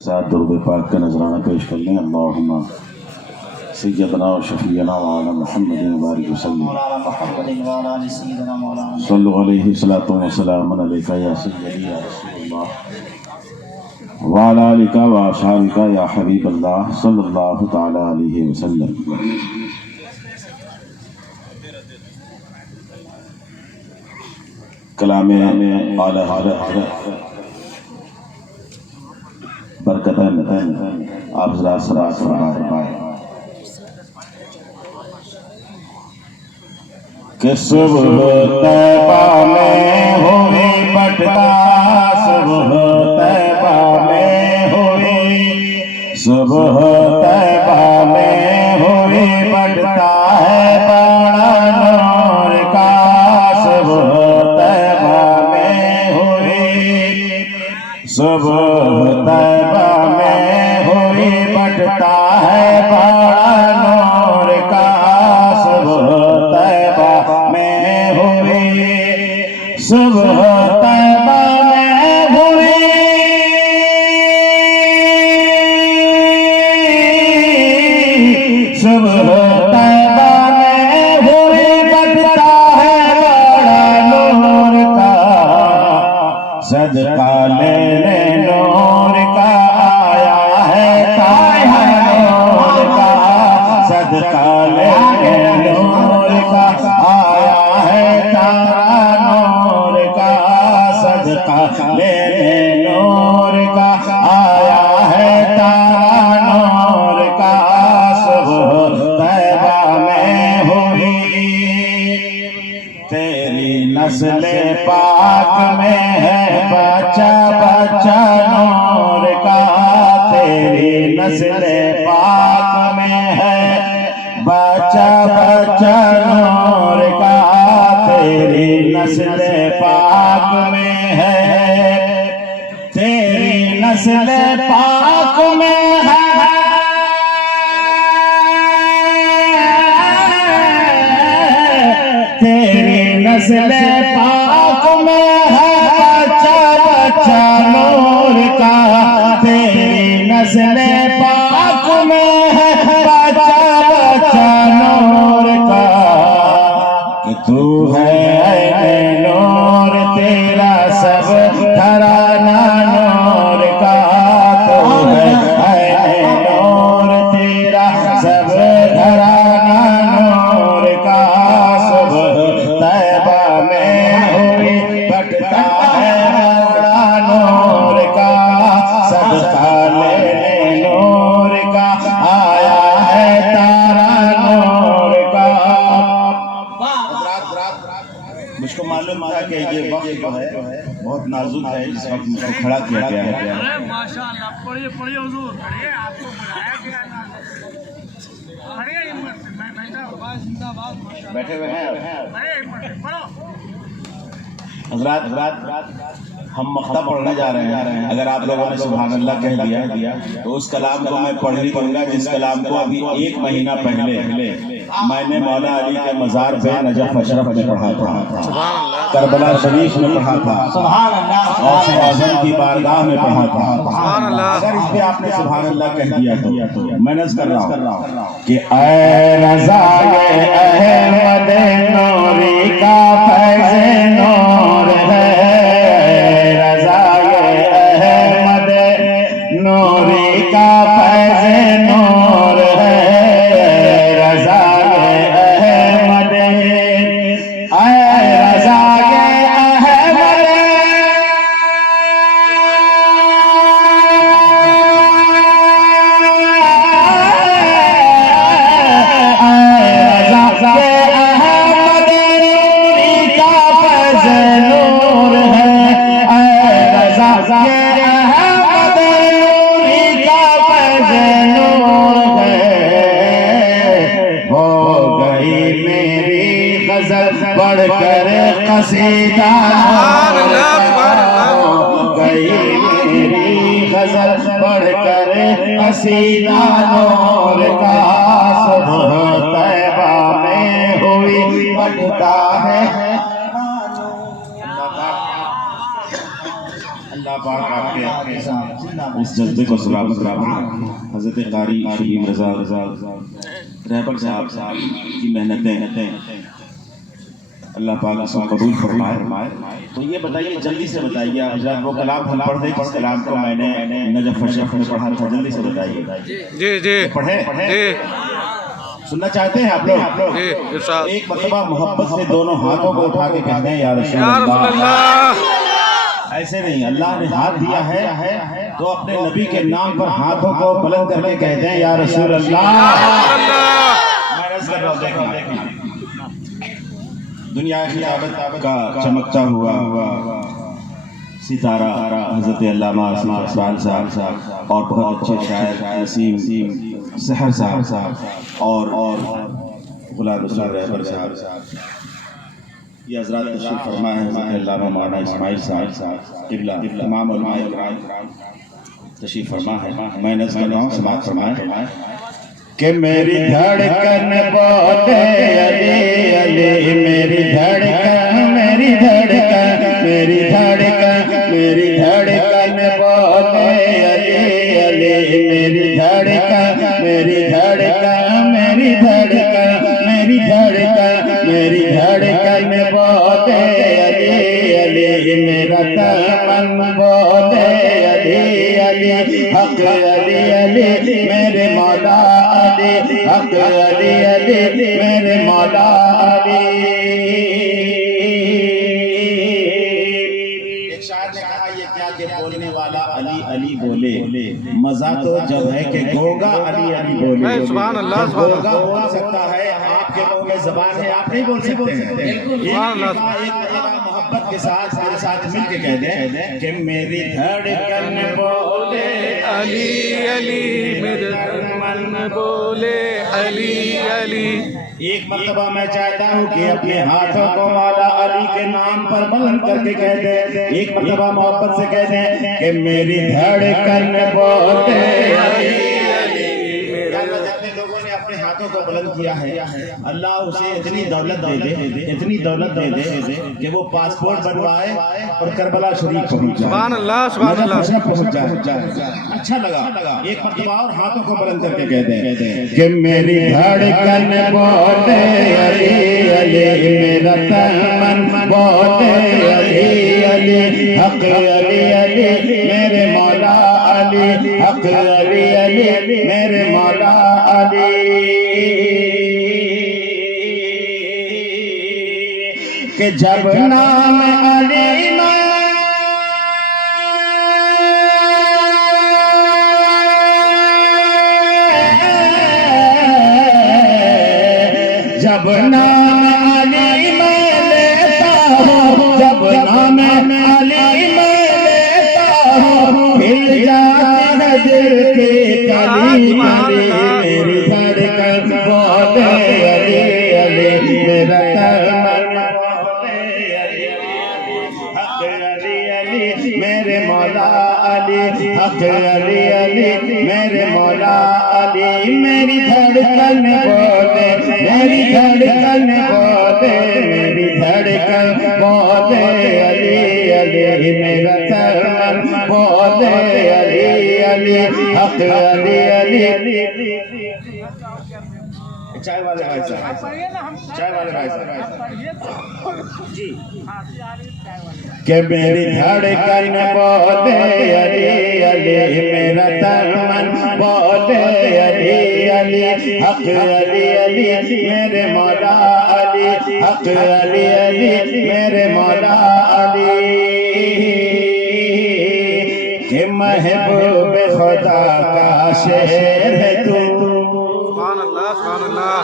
ساتھ درود پاک کا نذرانہ پیش کر لیں۔ اللہم سیدنا و شفیعنا مولانا محمد مبارک وسلم صلو علیہ صلاۃ و سلام علیکہ یا سیدی یا رسول اللہ وعلی آلکہ و اصحابکہ یا حبیب اللہ صلی اللہ تعالی علیہ وسلم۔ کلام اعلی حضرت برکتیں آپ حضرات سراغ فرمائیں کہ صبح طیبہ میں ہوئی بٹتا، صبح طیبہ میں ہوئی، صبح طیبہ میں ہوئی بٹتا ہے بڑا نور کا، صبح طیبہ میں ہوئی، صبح طیبہ میں ہوئی بٹتا ہے بڑا نور کا، صبح طیبہ میں ہوئی، صبح طیبہ میں ہوئی، صبح طیبہ میں ہوئی بٹتا ہے بڑا نور کا، صدقہ لینے نور کا آیا ہے تایا نور کا، صدقہ لینے نور کا آیا ہے تارا نور کا، صدقہ لینے نور کا آیا ہے تارا نور کا، صبح طیبہ میں ہوئی، تیری نسل پاک میں ہے بچہ بچہ نور کا، تیری نسل پاک میں ہے بچہ بچہ نور کا، تیری نسل پاک میں ہے، تیری نسل پاک میں ہے، تیری نسل پاک میں ہے بچہ بچہ نور کا، تیری نسل پاک میں ہے بچہ بچہ نور کا، کہ تو ہے عین نور تیرا سب گھرانہ نور کا، تو ہے عین نور تیرا سب گھرانہ نور کا، صبح طیبہ میں ہوئی بٹتا ہے بڑا نور کا، صدقہ لینے نور کا آیا ہے تارا نور کا۔ مجھ کو معلوم تھا کہ یہ وقت جو ہے بہت نازک ہے، جس وقت مجھ کو کھڑا کیا گیا ہے۔ ماشاءاللہ، پڑھیے پڑھیے حضور، پڑھیے، آپ کو بلایا گیا نا، پڑھیے ہمت سے، میں بیٹھا ہوں، زندہ باد، بیٹھے ہوئے ہیں پڑھیے ہمت سے، پڑھو حضرات، ہم مقطع پڑھنے جا رہے ہیں۔ اگر آپ لوگوں نے سبحان اللہ کہہ دیا تو اس کلام کو میں پڑھ نہیں پڑوں گا جس کلام کو ابھی 1 مہینہ پہلے میں نے مولا علی کے مزار پہ نجف اشرف میں پڑھا تھا، کربلا شریف میں پڑھا تھا، اور شاہ اعظم کی بارگاہ میں پڑھا تھا۔ اگر اس پہ آپ نے سبحان اللہ کہہ دیا تو میں نذر کر رہا ہوں کہ اے رضائے احمد نوری کا فیض نور ہے، رضائے احمد نوری کا فیض نور ہے، رضائے احمد، اے رضائے احمد، اے رضائے احمد نوری کا فیض نور ہے، اے رضائے احمد نوری کا فیض نور ہے، ہو گئی میری غزل بڑھ کر قصیدہ نور کا، ہو گئی میری غزل بڑھ کر قصیدہ نور کا، صبح طیبہ میں ہوئی بٹتا ہے اللہ پاک آپ کے ساتھ اس جذبے کو سلامت رکھیں۔ حضرت قاری شبیم رضا رہبر صاحب کی محنتیں اللہ پاک اس کو قبول فرمائے۔ تو یہ بتائیے، جلدی سے بتائیے آپ حضرات، وہ کلام ہم پڑھ دیں جس کلام کو میں نے نجف اشرف میں پڑھا تھا، جلدی سے بتائیے۔ جی جی پڑھیں جی سننا چاہتے ہیں آپ لوگ؟ جی ارشاد۔ ایک مرتبہ محبت سے دونوں ہاتھوں کو اٹھا کے کہتے ہیں یا رسول یا رسول اللہ۔ اللہ، ایسے نہیں، اللہ نے ہاتھ دیا ہے تو اپنے نبی کے نام پر ہاتھوں کو بلند کر کے کہتے ہیں یا رسول اللہ۔ میں عرض کر رہا ہوں، دیکھنا دنیا کی خلافت کا چمکتا ہوا ستارہ حضرت علامہ اقبال صاحب اور بہت اچھے شاعر نسیم سحر صاحب اور غلام رسول رہبر صاحب، یہ حضرات تشریف فرما ہے۔ حضرت علامہ مولانا اسماعیل صاحب قبلہ، تمام علماء کرام تشریف فرما ہے۔ میں نظر کر رہا ہوں، سماعت فرمائیں کہ میری دھڑکن بولے علی علی، میری دھڑکن میری دھڑکن میری دھڑکن میری دھڑکن بولے علی علی، میری دھڑکن میری دھڑکن میری دھڑکن میری دھڑکن میری دھڑکن بولے علی علی، میرا تمن بولے علی علی، حق علی علی میرے مولا علی، حق علی علی میرے مولا علی۔ ایک شاعر نے کہا یہ کیا کہ بولنے والا علی علی بولے، مزہ تو جب ہے کہ گونگا علی علی بولے۔ سبحان اللہ، سبحان اللہ۔ گونگا بول سکتا ہے، آپ کے منہ میں زبان ہے، آپ نہیں بول سکتے ہیں۔ سبحان اللہ۔ ایک محبت کے ساتھ میرے ساتھ مل کے کہہ دیں کہ میری دھڑکن بولے علی علی، میرے من بولے علی علی۔ ایک مرتبہ میں چاہتا ہوں کہ اپنے ہاتھوں کو مولا علی کے نام پر بلند کر کے کہہ دیں، ایک مرتبہ محبت سے کہہ دیں کہ میری دھڑکن بولے علی علی۔ جتنے لوگوں نے اپنے ہاتھوں کو بلند کیا ہے، اللہ اسے اتنی دولت دے دے، اتنی دولت دے دے کہ وہ پاسپورٹ بنوائے اور کربلا شریف پہنچ جائے، سبحان اللہ، سبحان اللہ۔ پہنچ جائے۔ اچھا لگا، ایک مرتبہ اور ہاتھوں کو بلند کر کے کہہ دیں کہ میری دھڑکن بولے علی علی، میرا تمن بولے علی علی، حق علی علی میرے مولا علی، حق علی علی میرے مولا علی۔ کہ جب نام علی میں جب نام علی میں لیتا ہوں، جب نام علی میں لیتا ہوں، کھل جاتی ہے دل کی کلی کلی، میری دھڑکن بولے علی علی، میرا تمنا بولے علی علی، حق علی علی میرے مولا علی، حق علی علی میرے مولا علی، میری دھڑکن بولے، میری دھڑکن بولے، میری دھڑکن بولے علی علی، میرا تمن بولے علی علی، حق علی علی۔ چائے والے بھائی صاحب، چائے والے بھائی صاحب جی، کہ میری دھڑکن بولے علی علی، میرا تمن بولے علی علی، حق علی علی میرے مولا علی، حق علی علی میرے مولا علی۔ کہ محبوب خدا کا شعر ہے تو، سبحان اللہ، سبحان اللہ۔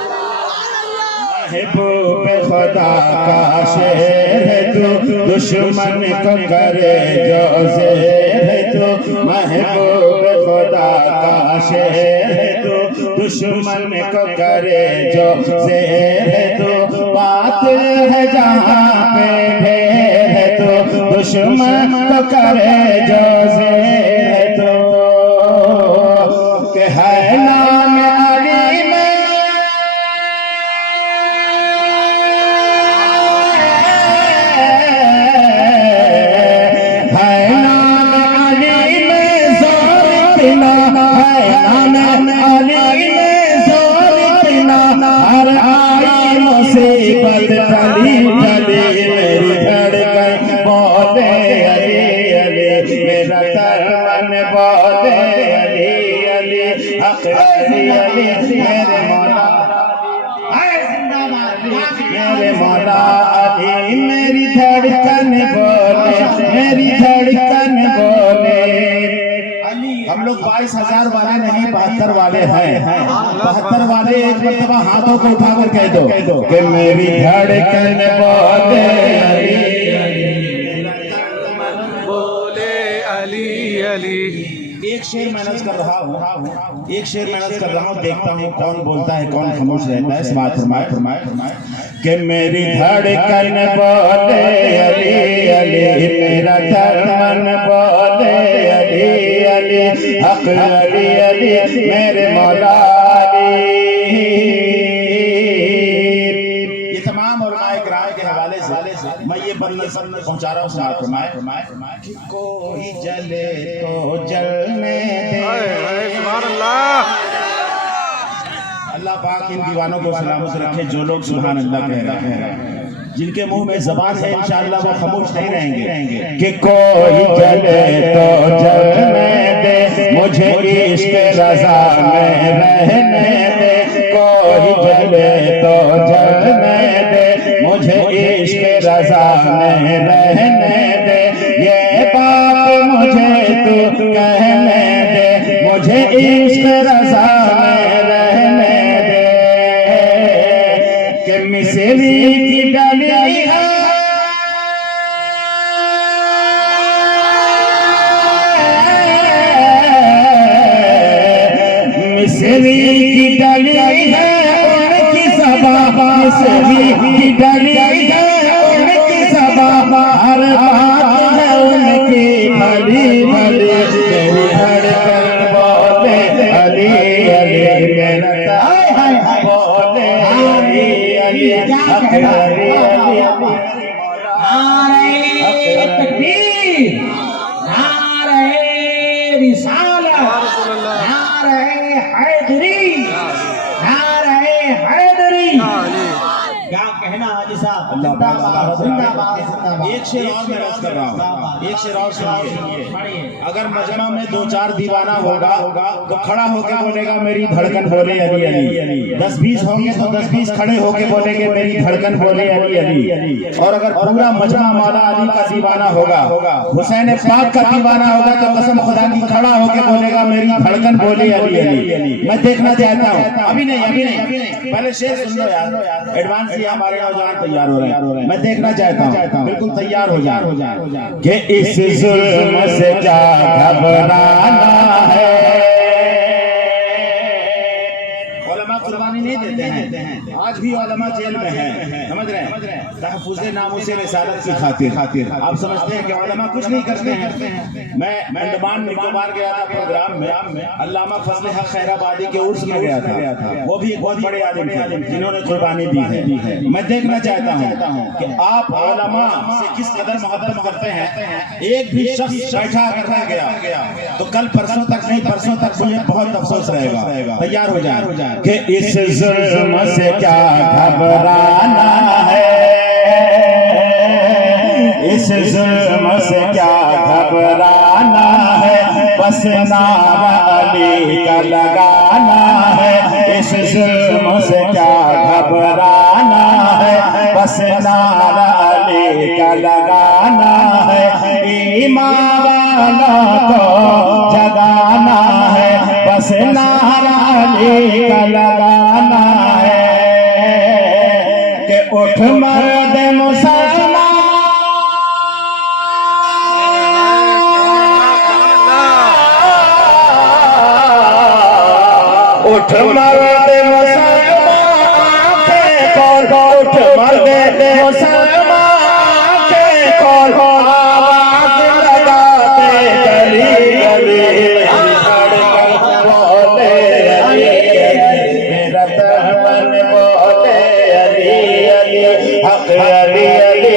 محبوب خدا کا شعر ہے تو، دشمن کو کرے جو زیر ہے تو، محبوب خدا کا شعر ہے تو، دشمن کو کرے جو زیر ہے تو، بات ہے جہاں پہ ڈھیر ہے تو، دشمن کو کرے جو زیر ہے تو، کہ ہے نام علی میں ہے نام علی میں ہے نام علی میں زور اتنا ہر آئی مصیبت ٹلی ٹلی میری دھڑکن بولے علی علی میرا ترمن بولے علی علی حق علی علی میرے مولا میرے مولا علی میری دھڑکن بولے میری دھڑکن بولے ہم لوگ 22,000 والے نہیں 72 والے ہیں 72 والے ایک مرتبہ ہاتھوں کو اٹھا کر کہہ دو کہ میری دھڑکن بولے بولے علی علی ایک شعر میں نظر کر رہا ہوں ایک شعر میں نظر کر رہا ہوں دیکھتا ہوں کون بولتا ہے کون خاموش رہتا ہے سماعت فرمائے کہ میری دھڑکن بولے علی علی میرا ترمن بولے علی علی حق علی علی میرے مولا علی یہ تمام علماء کرام کے حوالے سے میں یہ بند پہنچا رہا ہوں سماعت فرمائے کہ کوئی جلے تو جلنے دے سبحان اللہ اللہ پاک ان دیوانوں کو سلامت رکھے جو لوگ سبحان اللہ کہہ رہے ہیں جن کے منہ میں زبان ہے انشاءاللہ وہ خاموش نہیں رہیں گے کہ کوئی جلے تو جلنے دے مجھے عشق رضا میں رہنے دے کوئی جلے تو جلنے دے مجھے عشق رضا میں رہنے دے یہ بات مجھے تو کہنے دے مجھے عشق رضا میں رہنے دے کہ مسری کی ڈلی ہے مسری کی ڈلی ہے ان کی زبان مسری کی ڈلی ہے ان کی زبان ہر بات ہے ان کی بھلی بھلی میری دھڑکن بولے علی علی میرا بولے علی علی حق علی علی نعرہ تکبیر نعرہ رسالت نعرہ حیدری نعرہ حیدری کیا کہنا حاجی صاحب زندہ باد زندہ باد ایک شعر اور میں رض کر رہا ہوں ایک شعر اور سنیے اگر مجمع میں 2-4 دیوانہ ہوگا تو کھڑا ہو کے بولے گا میری دھڑکن بولے علی علی 10-20 ہوں گے تو 10-20 کھڑے ہو کے بولیں گے میری دھڑکن بولے علی علی اور اگر پورا مجمع مولا علی کا دیوانہ ہوگا حسین پاک کا دیوانہ ہوگا تو قسم خدا کی کھڑا ہو کے بولے گا میری دھڑکن بولے علی علی میں دیکھنا چاہتا ہوں ابھی نہیں پہلے شعر سن لو یار ایڈوانس یہ ہمارے نوجوان تیار ہو رہے ہیں میں دیکھنا چاہتا ہوں بالکل تیار ہو جائے کہ اس ظلم سے کیا گھبرانا ہے علماء قربانی نہیں دیتے ہیں آج بھی علماء جیل میں ہیں سمجھ رہے ہیں تحفظ ناموس رسالت کی خاطر آپ سمجھتے ہیں کہ علماء کچھ نہیں کرتے ہیں میں انڈمان نکوبار گیا تھا پروگرام میں علامہ فضل حق خیر آبادی کے عرس میں گیا تھا وہ بھی ایک بہت بڑے عالم تھے جنہوں نے قربانی دی ہے میں دیکھنا چاہتا ہوں کہ آپ علماء سے کس قدر محبت کرتے ہیں ایک بھی شخص بیٹھا اگر رہ گیا تو کل پرسوں تک مجھے بہت افسوس رہے گا تیار ہو جائے کہ اس ظلم سے کیا گھبرانا ہے اس ظلم سے کیا گھبرانا ہے بس نعرہ علی کا لگانا ہے اس ظلم سے کیا گھبرانا ہے بس نعرہ علی کا لگانا ہے ایمان والوں کو جگانا ہے بس نعرہ علی کا لگانا ہے کہ اٹھ مرد مسلمان اٹھ مرد مسلمان کے کول اٹھ مرد مسلمان کے کول آواز لگاتے گلی گلی دھڑکن بولے علی علی میرا ترمن بولے علی علی حق علی علی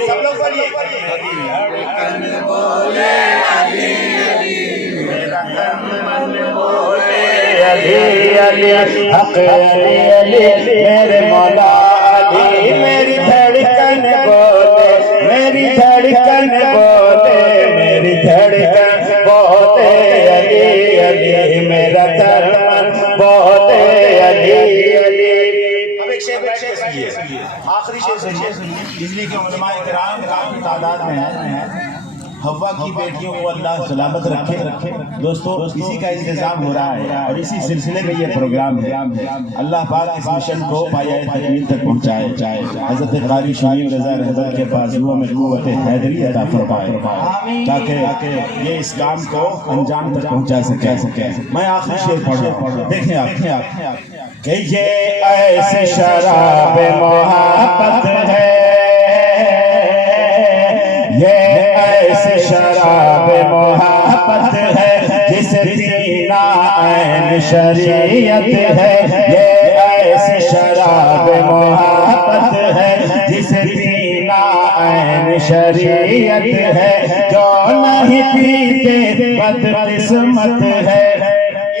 سب لوگ بولیے دھڑکن بولے علی علی میرا ترمن علی علی حق علی علی میرے مولا علی میری دھڑکن بولے میری دھڑکن بولے میری دھڑکن بولے علی علی میرا دھڑکن بولے علی علی اب ایک شعر بیٹھ کے سنیے آخری شعر سنیے اس لیے کہ علماء کرام کافی تعداد میں ہیں حوا کی بیٹیوں کو اللہ سلامت رکھے دوستو اسی کا انتظام ہو رہا ہے اور اسی سلسلے میں یہ پروگرام ہے اللہ پاک اس مشن کو پایۂ تکمیل تک پہنچائے حضرت قاری شمیم رضا رہبر کے بازوؤں میں قوت حیدری عطا فرمائے تاکہ یہ اس کام کو انجام تک پہنچا سکے میں آخری شعر پڑھ رہا ہوں دیکھیں آپ کہ یہ ایسی شراب محبت ہے یہ ایسی شراب محبت ہے جس پینا عین شریعت ہے یہ ایسی شراب محبت ہے جس پینا عین شریعت ہے جو نہیں پیتے بدقسمت ہے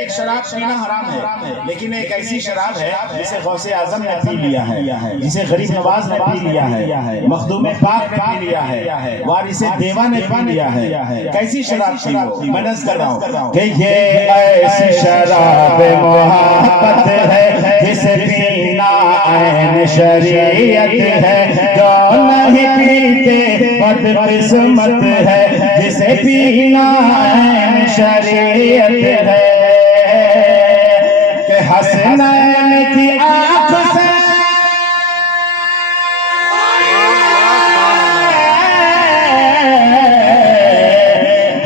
ایک شراب پینا حرام ہے لیکن ایک ایسی شراب ہے جسے غوث اعظم نے پی لیا ہے جسے غریب نواز نے پی لیا ہے مخدوم پاک نے پی لیا ہے وارث دیوا نے پی لیا ہے کیسی شراب پی وہ میں نظر کر رہا ہوں کہ یہ ایسی شراب محبت ہے جسے پینا عین شریعت ہے جو نہیں پیتے بدقسمت ہے جسے پینا عین شریعت ہے حسنین کی آنکھ سے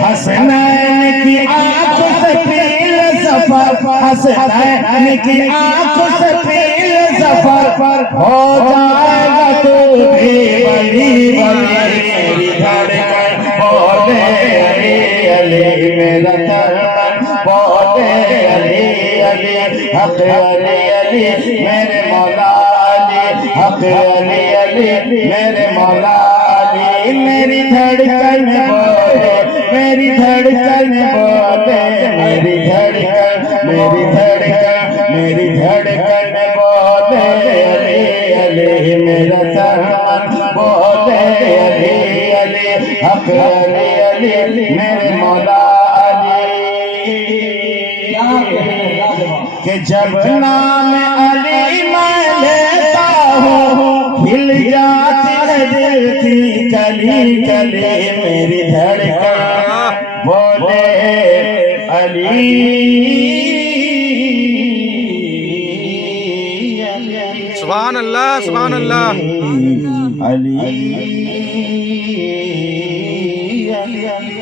حسنین کی آنکھ سے پیل ظفر حسنین کی آنکھ سے پیل ظفر ہو جائے گا تو بھی بڑی میری دھڑکن بولے علی علی میرا دھڑکن بولے علی علی حق علی علی میرے مولا علی حق علی علی میرے مولا علی میری دھڑکن بولے میری دھڑکن بولے میری دھڑکن میری دھڑکن میری دھڑکن بولے علی علی میرا دھڑکن بولے علی علی حق علی علی میرے مولا کہ جب نام علی میں لیتا ہوں کھل جاتی ہے دل کی کلی کلی میری دھڑکن بولے علی سبحان اللہ سبحان اللہ علی علی